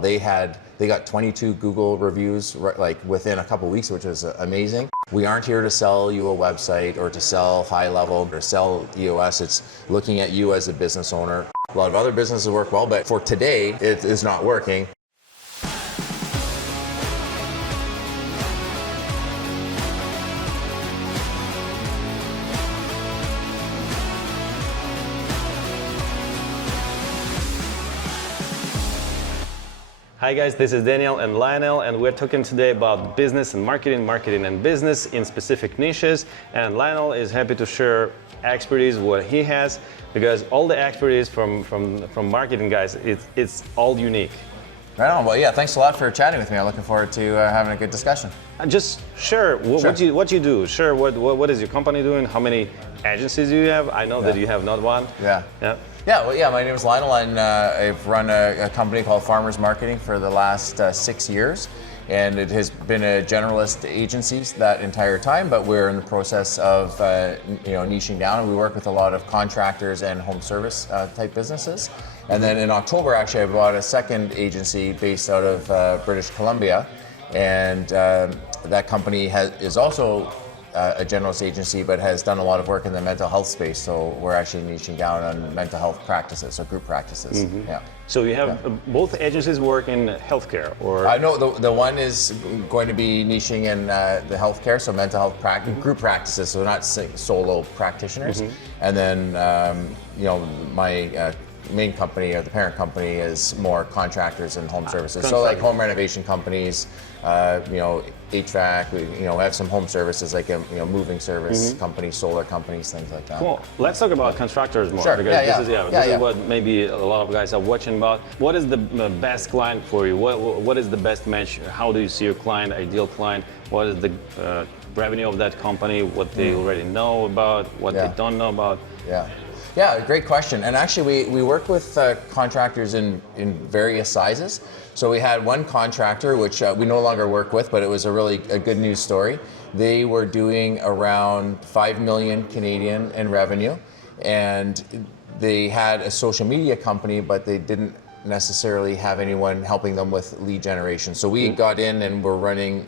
They got 22 Google reviews like within a couple weeks, which was amazing. We aren't here to sell you a website or to sell HighLevel or sell EOS. It's looking at you as a business owner. A lot of other businesses work well, but for today, it is not working. Hi guys, this is Daniel and Lionel, and we're talking today about business and marketing, marketing and business in specific niches. And Lionel is happy to share expertise, what he has, because all the expertise from marketing guys, it's all unique. Right on. Well, yeah, thanks a lot for chatting with me. I'm looking forward to having a good discussion. Just share what you do. Share what is your company doing? How many agencies do you have? I know that you have not one. My name is Lionel, and I've run a company called Farmers Marketing for the last 6 years, and it has been a generalist agency that entire time, but we're in the process of niching down, and we work with a lot of contractors and home service type businesses. And then in October, actually, I bought a second agency based out of British Columbia, and that company is also a generalist agency, but has done a lot of work in the mental health space. So we're actually niching down on mental health practices, so group practices. Mm-hmm. Yeah. So you have both agencies work in healthcare, or? No, the one is going to be niching in the healthcare, so mental health group practices, so not solo practitioners. Mm-hmm. And then my main company, or the parent company, is more contractors and home services. So like home renovation companies, HVAC. We have some home services like moving service companies, solar companies, things like that. Cool. Let's talk about contractors more. Sure. Because this is what maybe a lot of guys are watching about. What is the best client for you? What is the best match? How do you see your client, ideal client? What is the revenue of that company? What they already know about? What they don't know about? Yeah, great question. And actually, we work with contractors in various sizes. So we had one contractor, which we no longer work with, but it was a good news story. They were doing around 5 million Canadian in revenue, and they had a social media company, but they didn't necessarily have anyone helping them with lead generation. So we got in and were running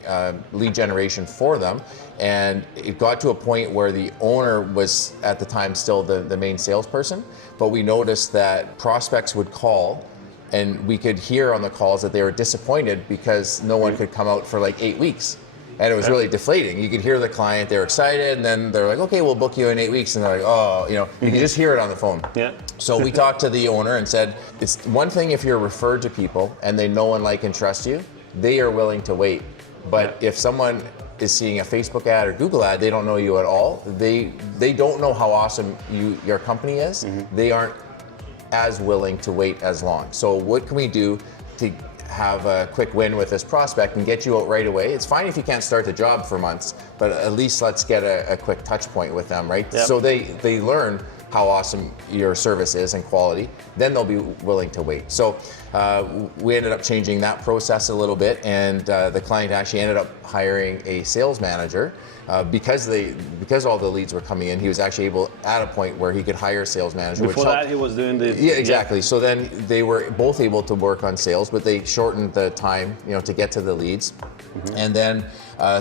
lead generation for them, and it got to a point where the owner was at the time still the main salesperson, but we noticed that prospects would call, and we could hear on the calls that they were disappointed because no one could come out for like 8 weeks. And it was really deflating. You could hear the client, they're excited, and then they're like, okay, we'll book you in 8 weeks. And they're like, oh, you can just hear it on the phone. Yeah. So we talked to the owner and said, it's one thing if you're referred to people and they know and like and trust you, they are willing to wait. But if someone is seeing a Facebook ad or Google ad, they don't know you at all, they don't know how awesome your company is, they aren't as willing to wait as long. So what can we do to have a quick win with this prospect and get you out right away? It's fine if you can't start the job for months, but at least let's get a quick touch point with them, right? Yep. So they learn how awesome your service is and quality, then they'll be willing to wait. So we ended up changing that process a little bit, and the client actually ended up hiring a sales manager. Because all the leads were coming in, he was actually able, at a point where he could hire a sales manager. Before that, he was doing the... Yeah, exactly. So then they were both able to work on sales, but they shortened the time, to get to the leads. And then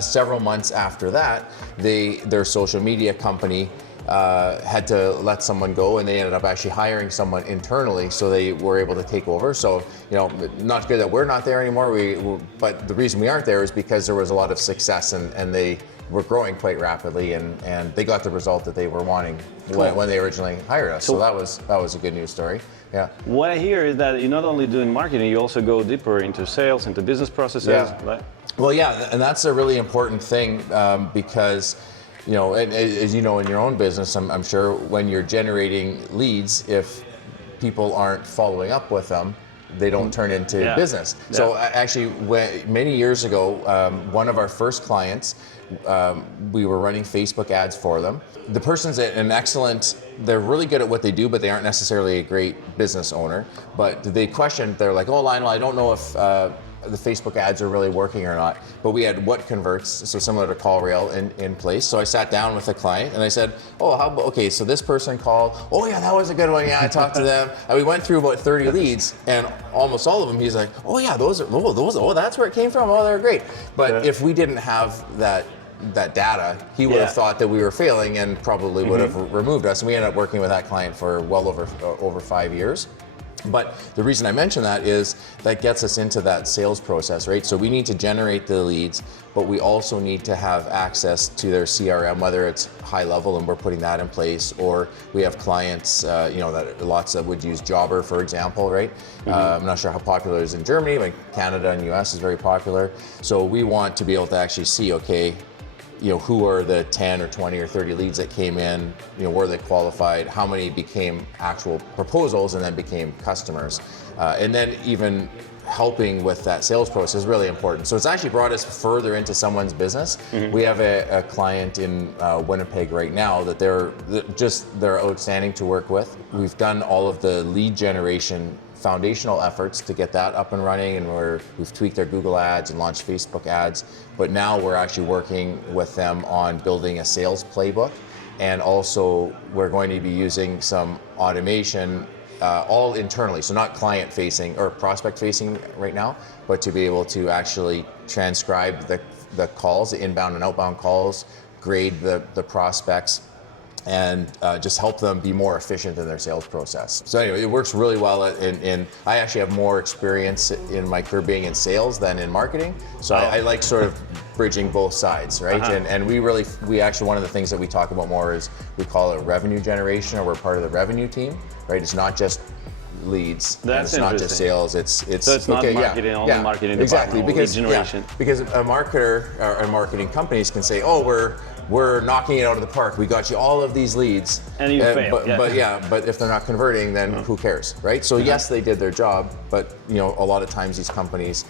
several months after that, their social media company had to let someone go, and they ended up actually hiring someone internally, so they were able to take over. So, not good that we're not there anymore. But the reason we aren't there is because there was a lot of success, and they were growing quite rapidly, and they got the result that they were wanting when they originally hired us. So that was a good news story. Yeah. What I hear is that you're not only doing marketing, you also go deeper into sales, into business processes. Yeah. Right? Well, yeah, and that's a really important thing because, and as you know in your own business, I'm sure when you're generating leads, if people aren't following up with them, they don't turn into business. Yeah. So actually, many years ago, one of our first clients, we were running Facebook ads for them. The person's they're really good at what they do, but they aren't necessarily a great business owner. But they questioned, they're like, oh, Lionel, I don't know if the Facebook ads are really working or not. But we had what converts, so similar to CallRail in place. So I sat down with the client and I said, oh, okay, so this person called, oh yeah, that was a good one, yeah, I talked to them. And we went through about 30 leads, and almost all of them, he's like, oh yeah, that's where it came from, oh, they're great. But if we didn't have that data, he would have thought that we were failing and probably would have removed us. And we ended up working with that client for well over 5 years. But the reason I mention that is that gets us into that sales process, right? So we need to generate the leads, but we also need to have access to their CRM, whether it's HighLevel and we're putting that in place, or we have clients, that lots that would use Jobber, for example, right? I'm not sure how popular it is in Germany, but Canada and US is very popular. So we want to be able to actually see, okay, who are the 10 or 20 or 30 leads that came in, were they qualified, how many became actual proposals and then became customers. And then even helping with that sales process is really important. So it's actually brought us further into someone's business. We have a client in Winnipeg right now that they're outstanding to work with. We've done all of the lead generation foundational efforts to get that up and running, and we've tweaked their Google ads and launched Facebook ads, but now we're actually working with them on building a sales playbook, and also we're going to be using some automation all internally, so not client facing or prospect facing right now, but to be able to actually transcribe the calls, the inbound and outbound calls, grade the prospects, and just help them be more efficient in their sales process. So anyway, it works really well I actually have more experience in my career being in sales than in marketing. So I like sort of bridging both sides, right? And we actually, one of the things that we talk about more is we call it revenue generation, or we're part of the revenue team, right? It's not just leads. That's it's not just sales. It's so it's not marketing, only marketing exactly, department, because lead generation. Because a marketer or marketing companies can say, oh, we're knocking it out of the park. We got you all of these leads. And you fail. But if they're not converting, then who cares, right? So yes, they did their job, but a lot of times these companies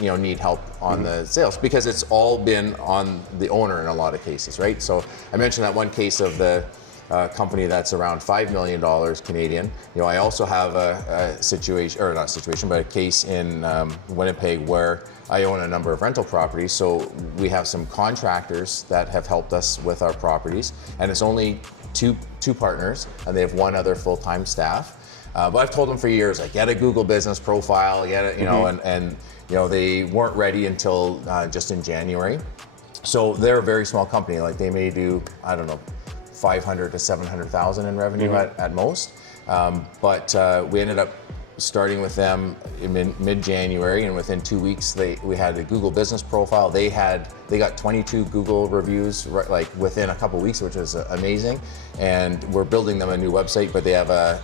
need help on the sales, because it's all been on the owner in a lot of cases, right? So I mentioned that one case of the company that's around $5 million Canadian. I also have a situation, or not a situation, but a case in Winnipeg where I own a number of rental properties. So we have some contractors that have helped us with our properties, and it's only two partners, and they have one other full-time staff. But I've told them for years, like, get a Google business profile, get it, and they weren't ready until just in January. So they're a very small company. Like, they may do, I don't know, 500 to 700,000 in revenue at most. But we ended up starting with them in mid-January, and within 2 weeks we had a Google business profile. They got 22 Google reviews like within a couple weeks, which was amazing. And we're building them a new website, but they have a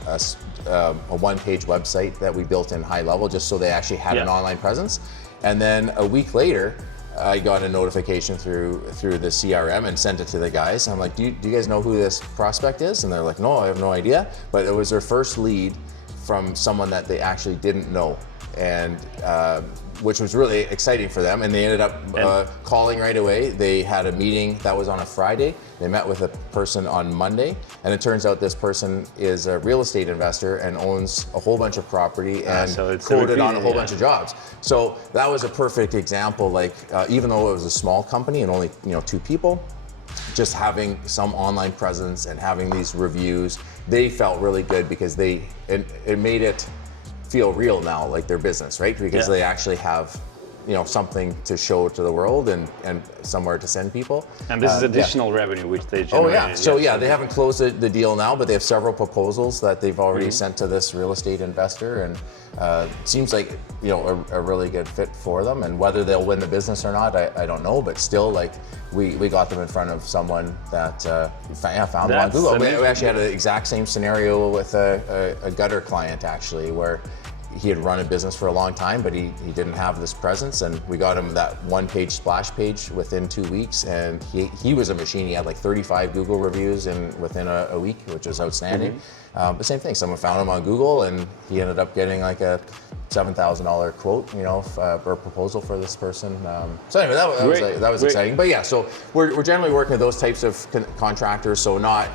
one-page website that we built in HighLevel just so they actually had an online presence. And then a week later, I got a notification through the CRM and sent it to the guys. I'm like, do you guys know who this prospect is? And they're like, no, I have no idea. But it was their first lead from someone that they actually didn't know, and which was really exciting for them. And they ended up calling right away. They had a meeting that was on a Friday. They met with a person on Monday, and it turns out this person is a real estate investor and owns a whole bunch of property and quoted on a whole bunch of jobs. So that was a perfect example. Like, even though it was a small company and only 2 people, just having some online presence and having these reviews, they felt really good, because it made it feel real now, like their business, right? Because they actually have something to show to the world and somewhere to send people. And this is additional revenue which they generate. Oh yeah, so they haven't closed the deal now, but they have several proposals that they've already sent to this real estate investor, and it seems like a really good fit for them. And whether they'll win the business or not, I don't know, but still, like, we got them in front of someone that found them on Google. We actually had an exact same scenario with a gutter client, actually, where he had run a business for a long time, but he didn't have this presence, and we got him that one-page splash page within 2 weeks, and he was a machine. He had like 35 Google reviews within a week, which was outstanding. But same thing, someone found him on Google, and he ended up getting like a $7,000 quote, or proposal for this person. So anyway, that was exciting. But yeah, so we're generally working with those types of contractors. So not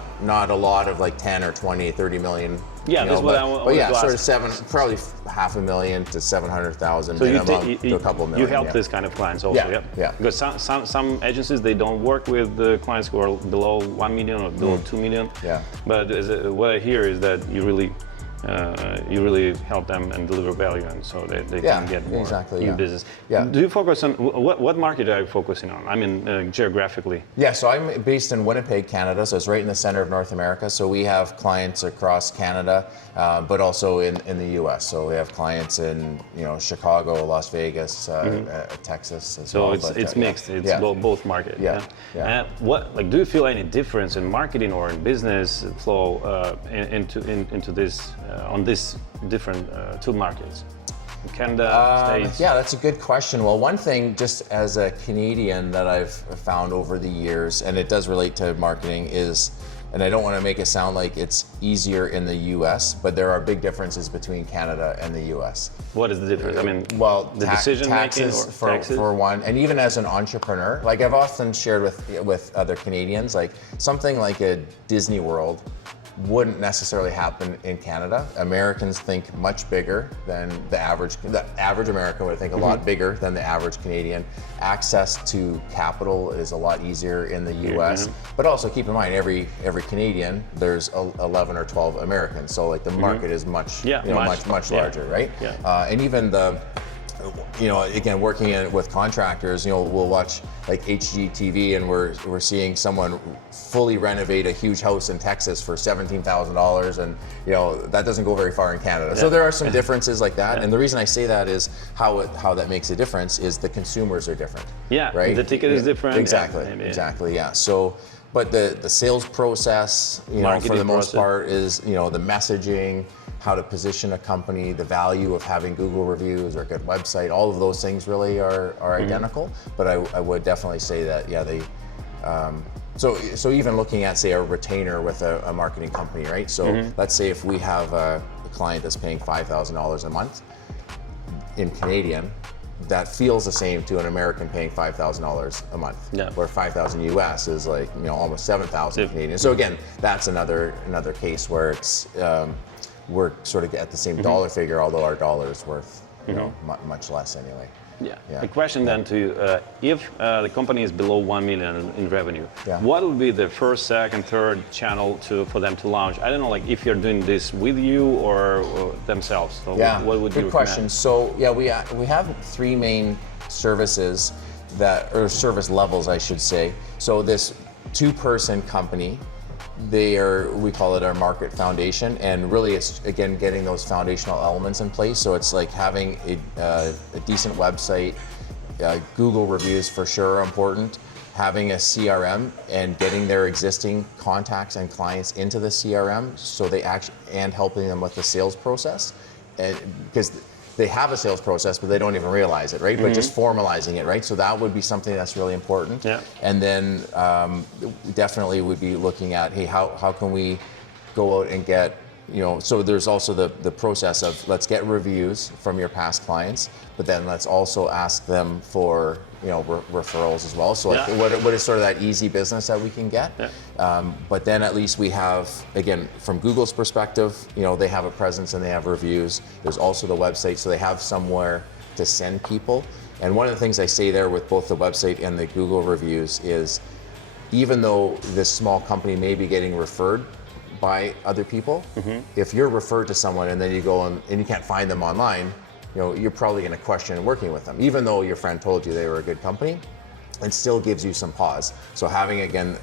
a lot of like 10 or 20, $30 million Yeah, that's what I But yeah, wanted to sort ask. of probably $500,000 to $700,000 So minimum to a couple million. you help yeah. this kind of clients also, Yeah. Because some agencies, they don't work with the clients who are below 1 million or below 2 million. Yeah. But what I hear is that you really help them and deliver value, and so they can get more new business. Yeah. Do you focus on what market are you focusing on? I mean, geographically. Yeah, so I'm based in Winnipeg, Canada, so it's right in the center of North America. So we have clients across Canada, but also in the U.S. So we have clients in Chicago, Las Vegas, Texas as well. So it's mixed. It's both markets. Yeah. And do you feel any difference in marketing or in business flow into this on these different two markets? Canada, States? Yeah, that's a good question. Well, one thing, just as a Canadian, that I've found over the years, and it does relate to marketing, is, and I don't want to make it sound like it's easier in the U.S., but there are big differences between Canada and the U.S. What is the difference? I mean, well, the decision making or taxes? For one, and even as an entrepreneur, like I've often shared with other Canadians, like something like a Disney World wouldn't necessarily happen in Canada. Americans think much bigger than the average American would think a lot bigger than the average Canadian. Access to capital is a lot easier in the US, but also keep in mind every Canadian, there's 11 or 12 Americans. So like the market is much larger, right? Yeah. And even again, working with contractors, we'll watch like HGTV, and we're seeing someone fully renovate a huge house in Texas for $17,000, and that doesn't go very far in Canada. So there are some differences like that, and the reason I say that is how that makes a difference is the consumers are different. Yeah, right. The ticket is different. Exactly. Yeah. So, but the sales process, for the most part, is the messaging, how to position a company, the value of having Google reviews or a good website, all of those things really are identical. But I would definitely say that, they, so even looking at, say, a retainer with a marketing company, right? So let's say if we have a client that's paying $5,000 a month in Canadian, that feels the same to an American paying $5,000 a month, where 5,000 US is like almost 7,000 Canadian. So again, that's another case where it's we're sort of at the same dollar figure, although our dollar is worth much less anyway. Yeah. A question then to you: if the company is below 1 million in revenue, what would be the first, second, third channel for them to launch? I don't know, like if you're doing this with you or themselves. So what would you recommend? Good question. So we have three main services or service levels, I should say. So this 2-person company, we call it our market foundation, and really it's again getting those foundational elements in place. So it's like having a decent website, Google reviews for sure are important, having a CRM and getting their existing contacts and clients into the CRM, so and helping them with the sales process, and because they have a sales process, but they don't even realize it, right? But just formalizing it, right? So that would be something that's really important. Yeah. And then definitely would be looking at, hey, how can we go out and get, so there's also the process of let's get reviews from your past clients, but then let's also ask them for referrals as well. So like what is sort of that easy business that we can get? But then at least we have, again, from Google's perspective, they have a presence and they have reviews. There's also the website, so they have somewhere to send people. And one of the things I say there with both the website and the Google reviews is, even though this small company may be getting referred by other people, if you're referred to someone and then you go and you can't find them online, you're probably going to question working with them, even though your friend told you they were a good company. It still gives you some pause. So having, again,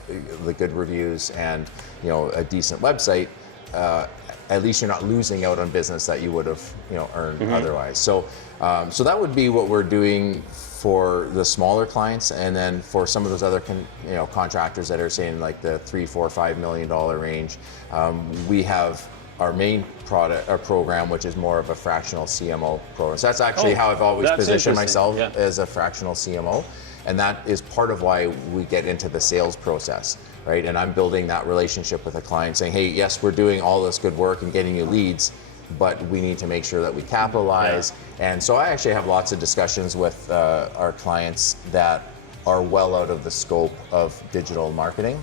the good reviews and a decent website, at least you're not losing out on business that you would have earned otherwise. So that would be what we're doing for the smaller clients, and then for some of those other contractors that are saying like the $3, $4, $5 million range, we have our main product or program, which is more of a fractional CMO program. So that's actually how I've always positioned myself, as a fractional CMO, and that is part of why we get into the sales process, right? And I'm building that relationship with a client, saying, hey, yes, we're doing all this good work and getting you leads, but we need to make sure that we capitalize. And so I actually have lots of discussions with our clients that are well out of the scope of digital marketing.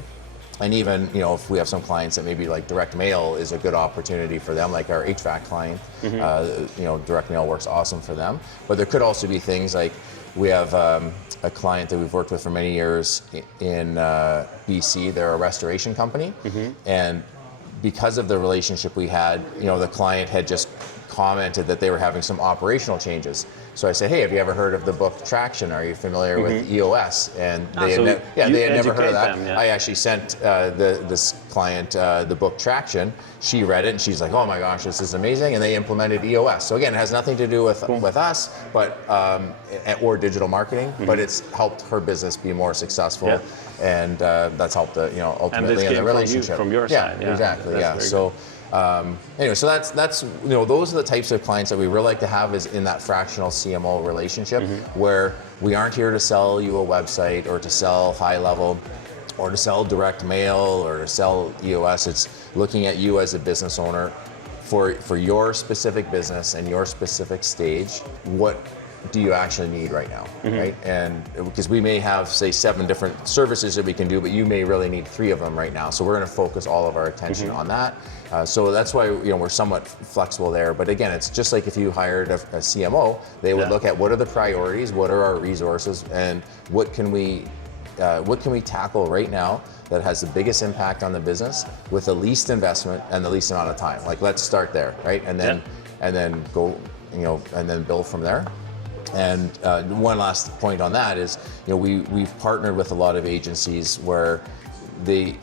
And even, you know, if we have some clients that maybe like direct mail is a good opportunity for them, like our HVAC client, you know, direct mail works awesome for them. But there could also be things like we have a client that we've worked with for many years in BC. They're a restoration company. And because of the relationship we had, you know, the client had just commented that they were having some operational changes. So I said, hey, have you ever heard of the book Traction? Are you familiar with EOS? And they had never heard of that. Them, yeah. I actually sent this client the book Traction. She read it and she's like, oh my gosh, this is amazing. And they implemented EOS. So again, it has nothing to do with us, but or digital marketing, but it's helped her business be more successful. Yeah. And that's helped the, you know, ultimately in the relationship. From your side. Yeah, exactly. That's Yeah. So. Anyway, so that's you know, those are the types of clients that we really like to have is in that fractional CMO relationship where we aren't here to sell you a website or to sell HighLevel or to sell direct mail or to sell EOS. It's looking at you as a business owner for your specific business and your specific stage. What do you actually need right now, right? And because we may have, say, 7 different services that we can do, but you may really need 3 of them right now. So we're going to focus all of our attention on that. So that's why, you know, we're somewhat flexible there. But again, it's just like if you hired a CMO, they would look at what are the priorities, what are our resources, and what can we tackle right now that has the biggest impact on the business with the least investment and the least amount of time. Like, let's start there, right? And then go, you know, and then build from there. And one last point on that is, you know, we've partnered with a lot of agencies where they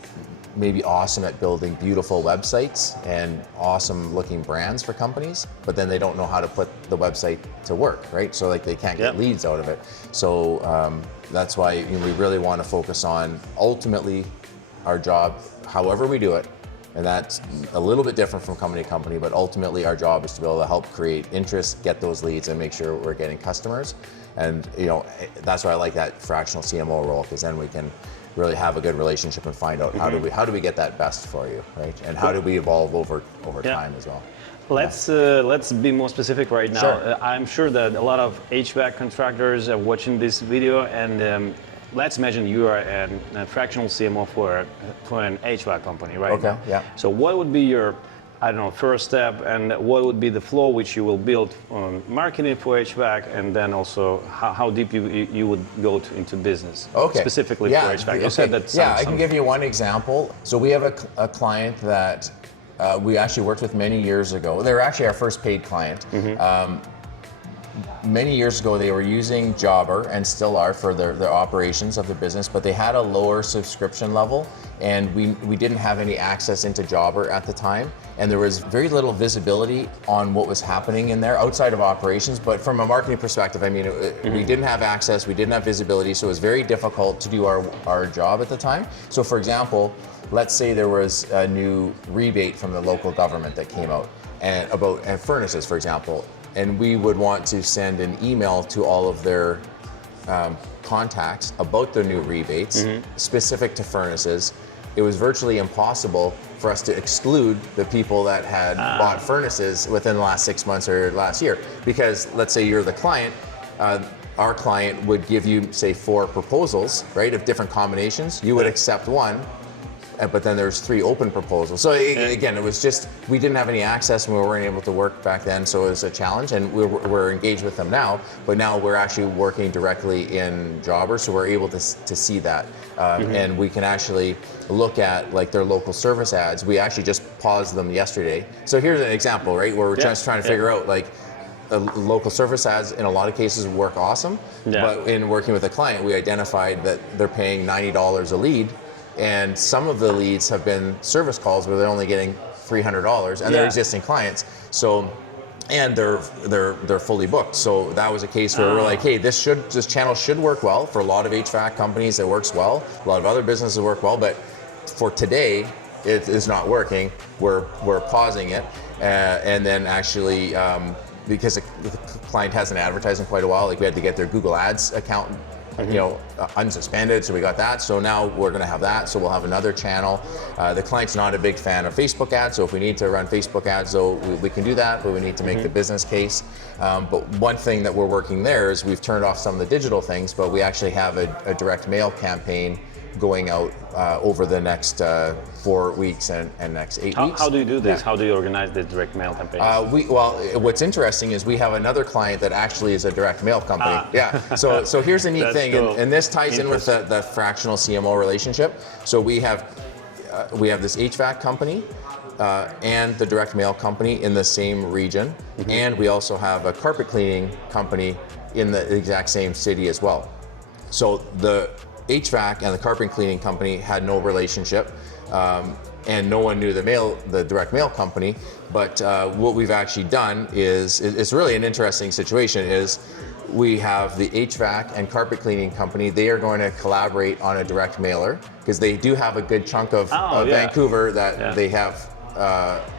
may be awesome at building beautiful websites and awesome looking brands for companies, but then they don't know how to put the website to work, right? So like they can't get leads out of it. So that's why, you know, we really want to focus on ultimately our job, however we do it. And that's a little bit different from company to company, but ultimately our job is to be able to help create interest, get those leads, and make sure we're getting customers. And, you know, that's why I like that fractional CMO role, because then we can really have a good relationship and find out how do we get that best for you, right? And how do we evolve over time as well. Let's be more specific right now. Sure. I'm sure that a lot of HVAC contractors are watching this video, and let's imagine you are a fractional CMO for an HVAC company, right? Okay. Now. Yeah. So what would be your, I don't know, first step, and what would be the flow which you will build on marketing for HVAC, and then also how deep you would go into business, specifically for HVAC? You said that. I can give you one example. So we have a client that we actually worked with many years ago. They were actually our first paid client. Many years ago, they were using Jobber and still are for their operations of their business, but they had a lower subscription level, and we didn't have any access into Jobber at the time, and there was very little visibility on what was happening in there outside of operations. But from a marketing perspective, I mean, we didn't have access, we didn't have visibility, so it was very difficult to do our job at the time. So for example, let's say there was a new rebate from the local government that came out and about furnaces, for example. And we would want to send an email to all of their contacts about the new rebates specific to furnaces. It was virtually impossible for us to exclude the people that had bought furnaces within the last 6 months or last year. Because let's say you're the client, our client would give you, say, 4 proposals, right, of different combinations. You would accept one, but then there's 3 open proposals. So again, it was just, we didn't have any access and we weren't able to work back then, so it was a challenge, and we're engaged with them now, but now we're actually working directly in Jobber, so we're able to see that. And we can actually look at like their local service ads. We actually just paused them yesterday. So here's an example, right, where we're just trying to figure out like, local service ads in a lot of cases work awesome, but in working with a client, we identified that they're paying $90 a lead, and some of the leads have been service calls where they're only getting $300, and they're existing clients. So, and they're fully booked. So that was a case where we're like, hey, this channel should work well for a lot of HVAC companies. It works well. A lot of other businesses work well, but for today, it is not working. We're pausing it, and then actually because the client hasn't advertised in quite a while, like we had to get their Google Ads account unsuspended, so we got that. So now we're going to have that, so we'll have another channel. The client's not a big fan of Facebook ads, so if we need to run Facebook ads, so we can do that, but we need to make the business case. But one thing that we're working there is we've turned off some of the digital things, but we actually have a direct mail campaign going out over the next 4 weeks and next 8 weeks. How do you do this? Yeah. How do you organize the direct mail campaign? What's interesting is we have another client that actually is a direct mail company. Yeah. So here's a neat thing, cool. and this ties in with the fractional CMO relationship. So we have this HVAC company and the direct mail company in the same region, and we also have a carpet cleaning company in the exact same city as well. So the HVAC and the carpet cleaning company had no relationship, and no one knew the direct mail company. But what we've actually done is, it's really an interesting situation, is we have the HVAC and carpet cleaning company. They are going to collaborate on a direct mailer, because they do have a good chunk of Vancouver that they have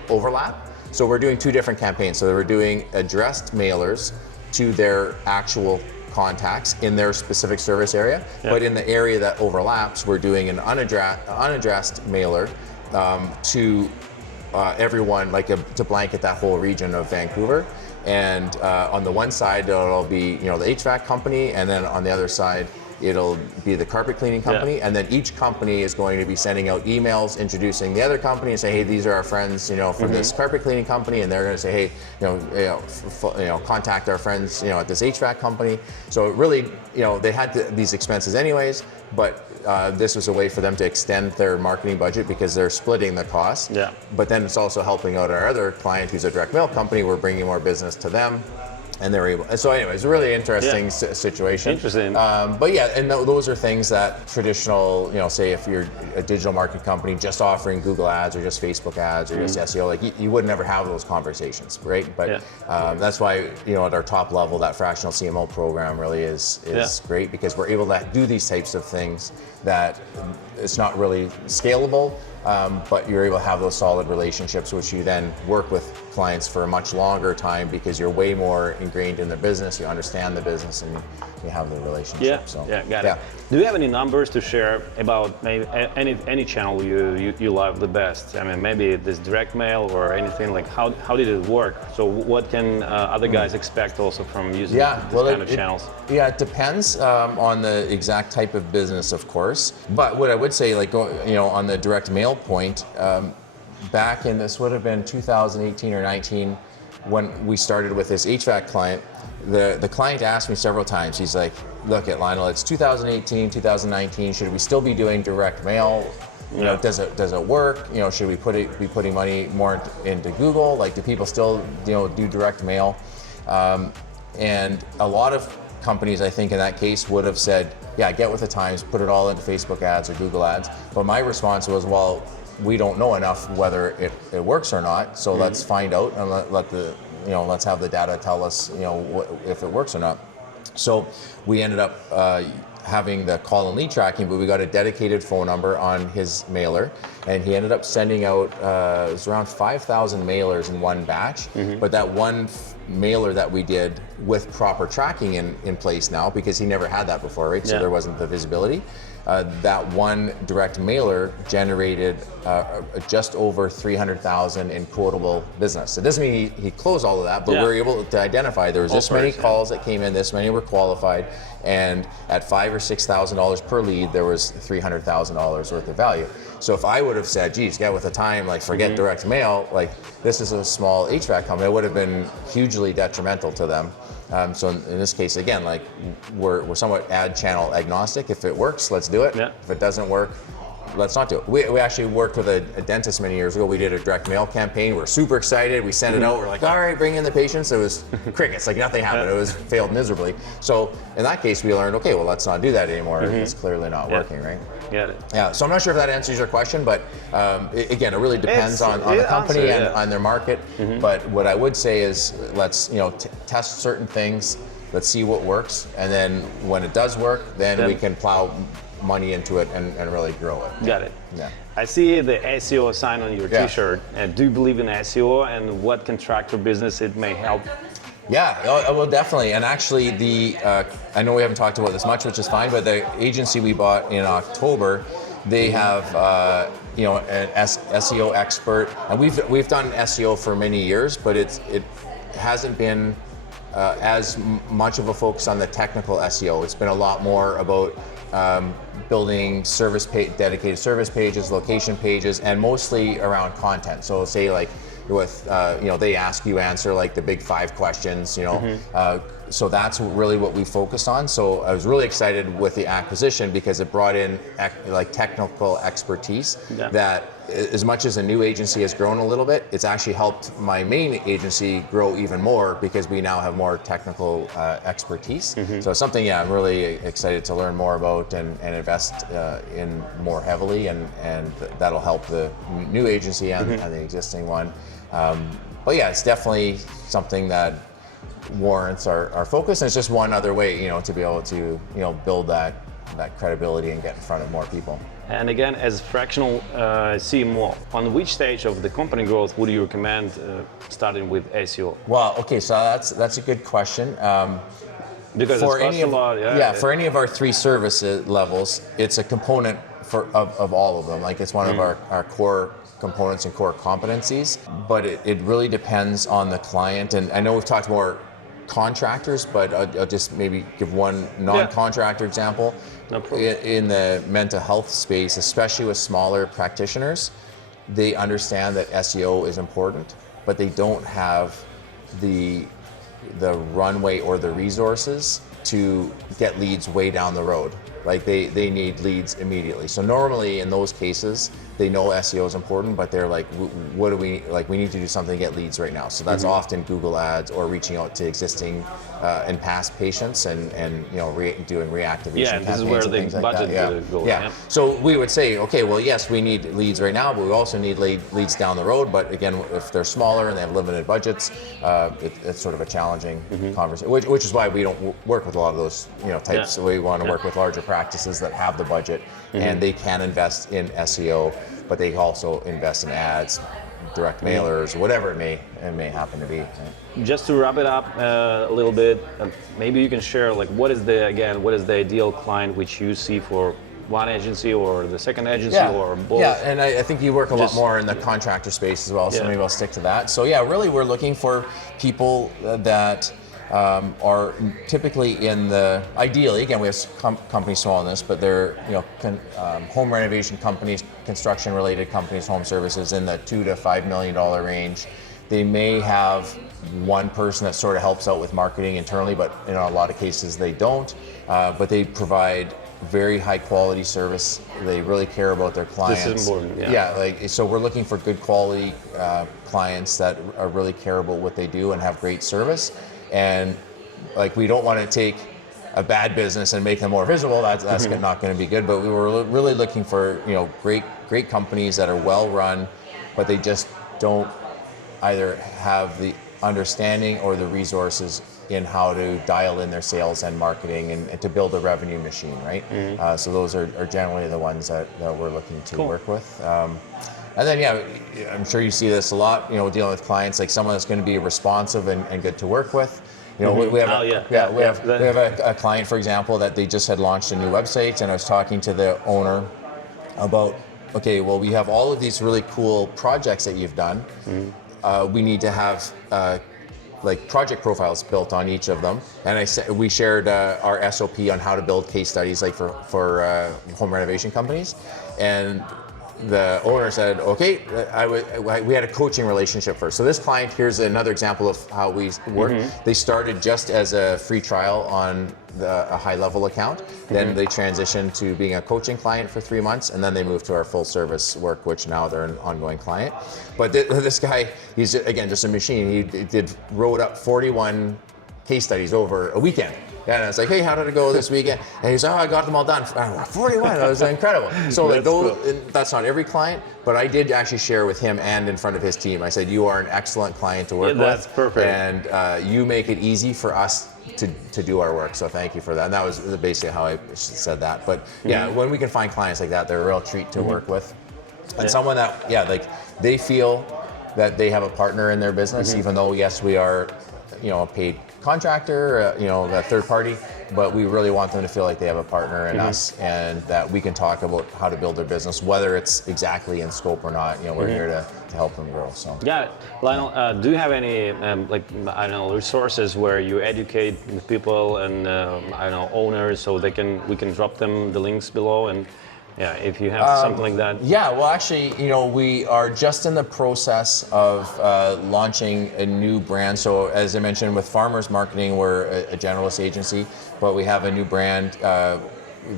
overlap. So we're doing 2 different campaigns. So we're doing addressed mailers to their actual contacts in their specific service area, but in the area that overlaps, we're doing an unaddressed mailer to everyone, to blanket that whole region of Vancouver. And on the one side, it'll be the HVAC company, and then on the other side, it'll be the carpet cleaning company, and then each company is going to be sending out emails introducing the other company and say, hey, these are our friends, from this carpet cleaning company, and they're going to say, hey, contact our friends, at this HVAC company. So really, they had these expenses anyways, but this was a way for them to extend their marketing budget because they're splitting the cost. Yeah. But then it's also helping out our other client who's a direct mail company. We're bringing more business to them. And they're able. So anyway, it's a really interesting situation. Interesting. But yeah, and those are things that traditional, say if you're a digital marketing company just offering Google ads or just Facebook ads or just SEO, you would never have those conversations, right? But that's why, at our top level, that fractional CMO program really is great, because we're able to do these types of things that it's not really scalable, but you're able to have those solid relationships, which you then work with clients for a much longer time, because you're way more ingrained in the business, you understand the business, and you have the relationship. Got it. Do you have any numbers to share about maybe any channel you love the best? I mean, maybe this direct mail or anything, like how did it work? So what can other guys expect also from using this kind of channels? Yeah, it depends on the exact type of business, of course. But what I would say, on the direct mail point, back in, this would have been 2018 or 19, when we started with this HVAC client, the client asked me several times, he's like, look at Lionel, it's 2018, 2019, should we still be doing direct mail? Does it work? Should we be putting money more into Google? Do people still, do direct mail? And a lot of companies, I think in that case, would have said, yeah, get with the times, put it all into Facebook ads or Google ads. But my response was, well, we don't know enough whether it works or not, so let's find out and let's have the data tell us, if it works or not. So we ended up having the call and lead tracking, but we got a dedicated phone number on his mailer, and he ended up sending out it was around 5,000 mailers in one batch. But that one mailer that we did with proper tracking in place now, because he never had that before, right? So there wasn't the visibility. That one direct mailer generated just over 300,000 in quotable business. It doesn't mean he closed all of that, but we were able to identify there was this many calls that came in, this many were qualified, and at $5,000 or $6,000 per lead, there was $300,000 worth of value. So if I would have said, geez, get with the time, forget direct mail, this is a small HVAC company, it would have been hugely detrimental to them. So in this case, again, we're somewhat ad channel agnostic. If it works, let's do it. If it doesn't work, let's not do it. We actually worked with a dentist many years ago. We did a direct mail campaign. We're super excited. We sent it out. We're like, all right, bring in the patients. It was crickets. Nothing happened. It was failed miserably. So in that case, we learned, okay, well, let's not do that anymore. It's clearly not working, right? Got it. Yeah. So I'm not sure if that answers your question, but again, it really depends on the company and on their market. But what I would say is, let's test certain things. Let's see what works, and then when it does work, then we can plow money into it and really grow it. Got it. Yeah. I see the SEO sign on your T-shirt. Do you believe in SEO, and what contractor business it may help? Yeah, well, definitely. And actually, I know we haven't talked about this much, which is fine, but the agency we bought in October, they have an SEO expert, and we've done SEO for many years, but it hasn't been as much of a focus on the technical SEO. It's been a lot more about building dedicated service pages, location pages, and mostly around content. So say like with, they ask, you answer like the big 5 questions, so that's really what we focus on. So I was really excited with the acquisition because it brought in like technical expertise that, as much as a new agency has grown a little bit, it's actually helped my main agency grow even more because we now have more technical expertise. So it's something, I'm really excited to learn more about and invest in more heavily, and that'll help the new agency and the existing one. But yeah, it's definitely something that warrants our focus, and it's just one other way, to be able to, build that credibility and get in front of more people. And again, as Fractional CMO, on which stage of the company growth would you recommend starting with SEO? Well, okay, so that's a good question. Because for it's cost any a lot, for any of our 3 service levels, it's a component of all of them. Like it's one of our core components and core competencies, but it really depends on the client. And I know we've talked more contractors, but I'll just maybe give one non-contractor example. No problem. In the mental health space, especially with smaller practitioners, they understand that SEO is important, but they don't have the runway or the resources to get leads way down the road. Like they need leads immediately. So normally in those cases, they know SEO is important, but they're like, what do we, like we need to do something to get leads right now. So that's often Google ads or reaching out to existing and past patients and doing reactivation campaigns. This is where the budget goes. Yeah. So we would say, okay, well, yes, we need leads right now, but we also need leads down the road. But again, if they're smaller and they have limited budgets, it's sort of a challenging conversation, which is why we don't work with a lot of those types. So we want to work with larger practices that have the budget and they can invest in SEO, but they also invest in ads, direct mailers, whatever it may happen to be. Just to wrap it up a little bit, maybe you can share like what is the ideal client which you see for one agency or the second agency or both? Yeah, and I think you work a lot more in the contractor space as well, so maybe I'll stick to that. So yeah, really we're looking for people that are typically ideally, again, we have companies small in this, but they're home renovation companies, construction related companies, home services in the $2 to $5 million range. They may have one person that sort of helps out with marketing internally, but in a lot of cases they don't. But they provide very high quality service. They really care about their clients. This is important. So we're looking for good quality clients that really care about what they do and have great service. And like we don't want to take a bad business and make them more visible. That's not going to be good. But we were really looking for great companies that are well run, but they just don't either have the understanding or the resources in how to dial in their sales and marketing and to build a revenue machine, right? So those are generally the ones that we're looking to work with. And then, I'm sure you see this a lot, dealing with clients, like someone that's going to be responsive and good to work with. We have a client, for example, that they just had launched a new website, and I was talking to the owner about, okay, well, we have all of these really cool projects that you've done. We need to have like project profiles built on each of them, and we shared our SOP on how to build case studies, like for home renovation companies, and the owner said, okay, we had a coaching relationship first. So this client, here's another example of how we work. They started just as a free trial on a HighLevel account. Then they transitioned to being a coaching client for 3 months, and then they moved to our full service work, which now they're an ongoing client. But this guy, he's again just a machine. He wrote up 41 case studies over a weekend. And I was like, hey, how did it go this weekend? And he's like, I got them all done. 41, that was incredible. So that's not every client, but I did actually share with him and in front of his team. I said, you are an excellent client to work with. That's perfect. And you make it easy for us to do our work. So thank you for that. And that was basically how I said that. But when we can find clients like that, they're a real treat to work with. And someone that, they feel that they have a partner in their business, even though, yes, we are, a paid contractor, a third party, but we really want them to feel like they have a partner in us, and that we can talk about how to build their business, whether it's exactly in scope or not. We're here to help them grow. So. Got it. Lionel, do you have any resources where you educate the people and owners so we can drop them the links below, and if you have something like that? Yeah, well, actually, we are just in the process of launching a new brand. So, as I mentioned, with Farmers Marketing, we're a generalist agency, but we have a new brand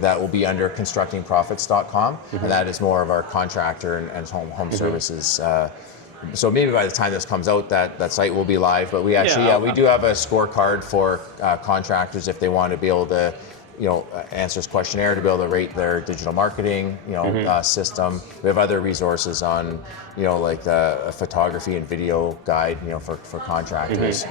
that will be under constructingprofits.com, and that is more of our contractor and home services. So maybe by the time this comes out, that site will be live. But we actually, we do have a scorecard for contractors if they want to be able to answers questionnaire to be able to rate their digital marketing, system. We have other resources on, like the photography and video guide, for contractors,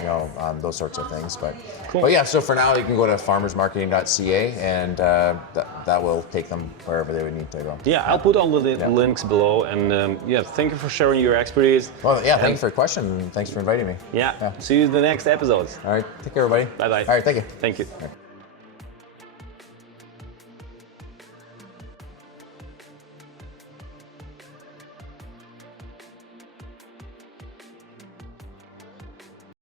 those sorts of things. But, cool. But yeah, so for now you can go to farmersmarketing.ca, and that will take them wherever they would need to go. Yeah, I'll put all the links below, and thank you for sharing your expertise. Well, yeah, thanks for your question, and thanks for inviting me. Yeah. See you in the next episodes. All right, take care, everybody. Bye-bye. All right, thank you. Thank you. All right.